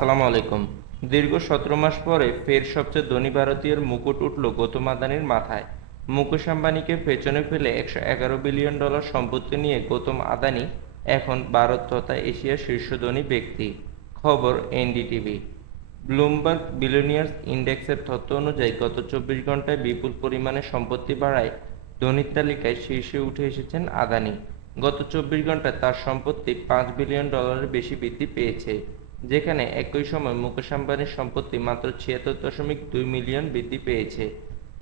আসসালামু আলাইকুম। দীর্ঘ 17 মাস পরে ফের সবচেয়ে ধনী ভারতীয়ের মুকুট উঠল গৌতম আদানির মাথায়। মুকেশ আম্বানিকে পেছনে ফেলে $111 বিলিয়ন সম্পত্তি নিয়ে গৌতম আদানি এখন ভারত তথা এশিয়ার শীর্ষ ধনী ব্যক্তি। খবর এনডিটিভি। ব্লুমবার্গ বিলিয়নিয়ার্স ইন্ডেক্সের তথ্য অনুযায়ী গত 24 ঘন্টায় বিপুল পরিমাণে সম্পত্তি বাড়ায় ধনীর তালিকায় শীর্ষে উঠে এসেছেন আদানি। গত 24 ঘন্টায় তার সম্পত্তি $5 বিলিয়ন বেশি বৃদ্ধি পেয়েছে, যেখানে একই সময় মুকেশ আম্বানির সম্পত্তি মাত্র 76.2 মিলিয়ন বৃদ্ধি পেয়েছে।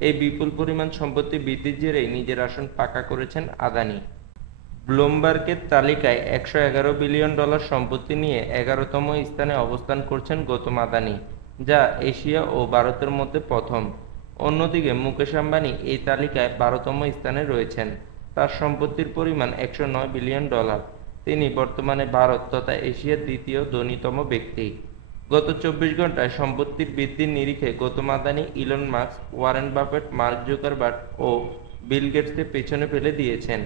এই বিপুল পরিমাণ সম্পত্তি বৃদ্ধির জেরেই নিজের আসন পাকা করেছেন আদানি। ব্লুমবার্গের তালিকায় $111 বিলিয়ন সম্পত্তি নিয়ে 11তম স্থানে অবস্থান করছেন গৌতম আদানি, যা এশিয়া ও ভারতের মধ্যে প্রথম। অন্যদিকে মুকেশ আম্বানি এই তালিকায় 12তম স্থানে রয়েছেন। তার সম্পত্তির পরিমাণ $109 বিলিয়ন। তিনি বর্তমানে ভারত তথা এশিয়ার দ্বিতীয় ধনীতম ব্যক্তি। গত 24 ঘন্টায় সম্পত্তির বৃদ্ধির নিরিখে Gautam Adani Elon Musk, Warren Buffett, Mark Zuckerberg ও বিল গেটসকে পেছনে ফেলে দিয়েছেন,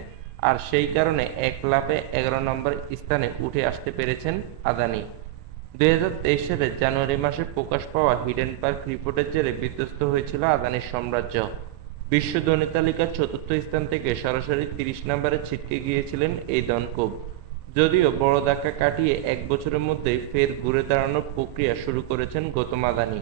আর সেই কারণে এক লাফে 11 নম্বর স্থানে উঠে আসতে পেরেছেন আদানি। 2023 সালের জানুয়ারি মাসে প্রকাশ পাওয়া হিডেন পার্ক রিপোর্টের জেরে বিধ্বস্ত হয়েছিল আদানির সাম্রাজ্য। বিশ্ব ধনী তালিকার 4র্থ স্থান থেকে সরাসরি 30 নম্বরে ছিটকে গিয়েছিলেন এই ধনকুব। যদিও বড় ধাক্কা কাটিয়ে 1 বছরের মধ্যেই ফের ঘুরে দাঁড়ানোর প্রক্রিয়া শুরু করেছেন গৌতম আদানি।